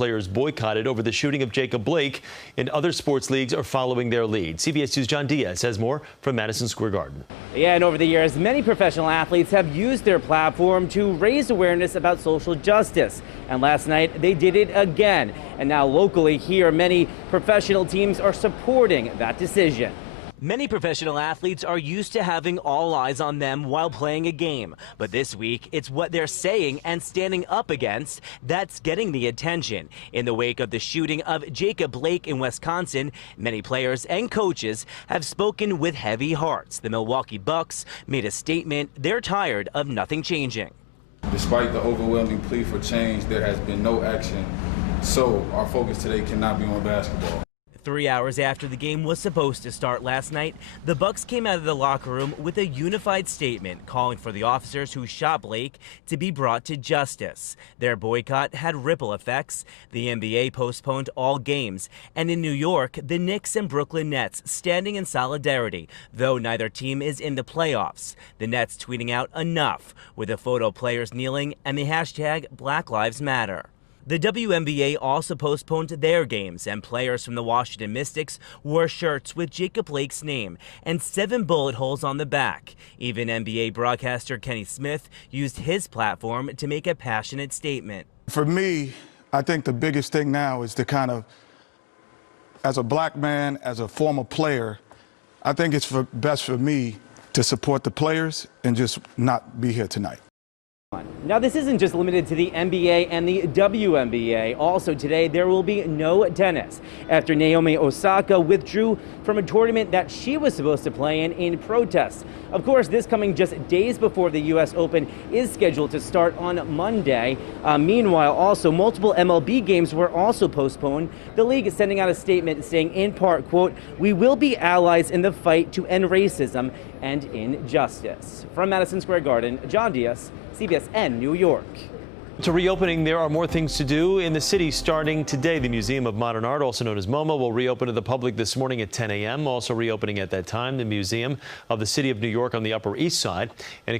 players boycotted over the shooting of Jacob Blake, and other sports leagues are following their lead. CBS News' John Diaz has more from Madison Square Garden. Yeah, and over the years, many professional athletes have used their platform to raise awareness about social justice. And last night, they did it again. And now locally here, many professional teams are supporting that decision. Many professional athletes are used to having all eyes on them while playing a game. But this week, it's what they're saying and standing up against that's getting the attention. In the wake of the shooting of Jacob Blake in Wisconsin, many players and coaches have spoken with heavy hearts. The Milwaukee Bucks made a statement they're tired of nothing changing. Despite the overwhelming plea for change, there has been no action. So our focus today cannot be on basketball. 3 hours after the game was supposed to start last night, the Bucks came out of the locker room with a unified statement calling for the officers who shot Blake to be brought to justice. Their boycott had ripple effects. The NBA postponed all games, and in New York, the Knicks and Brooklyn Nets standing in solidarity, though neither team is in the playoffs. The Nets tweeting out enough with a photo of players kneeling and the hashtag Black Lives Matter. The WNBA also postponed their games, and players from the Washington Mystics wore shirts with Jacob Blake's name and 7 bullet holes on the back. Even NBA broadcaster Kenny Smith used his platform to make a passionate statement. For me, I think the biggest thing now is to kind of, as a black man, as a former player, I think it's best for me to support the players and just not be here tonight. Now, this isn't just limited to the NBA and the WNBA. Also today, there will be no tennis after Naomi Osaka withdrew from a tournament that she was supposed to play in protest. Of course, this coming just days before the U.S. Open is scheduled to start on Monday. Meanwhile, also, multiple MLB games were also postponed. The league is sending out a statement saying, in part, quote, "We will be allies in the fight to end racism and injustice." From Madison Square Garden, John Diaz, CBSN, New York. To reopening, there are more things to do in the city starting today. The Museum of Modern Art, also known as MoMA, will reopen to the public this morning at 10 a.m. Also reopening at that time, the Museum of the City of New York on the Upper East Side. And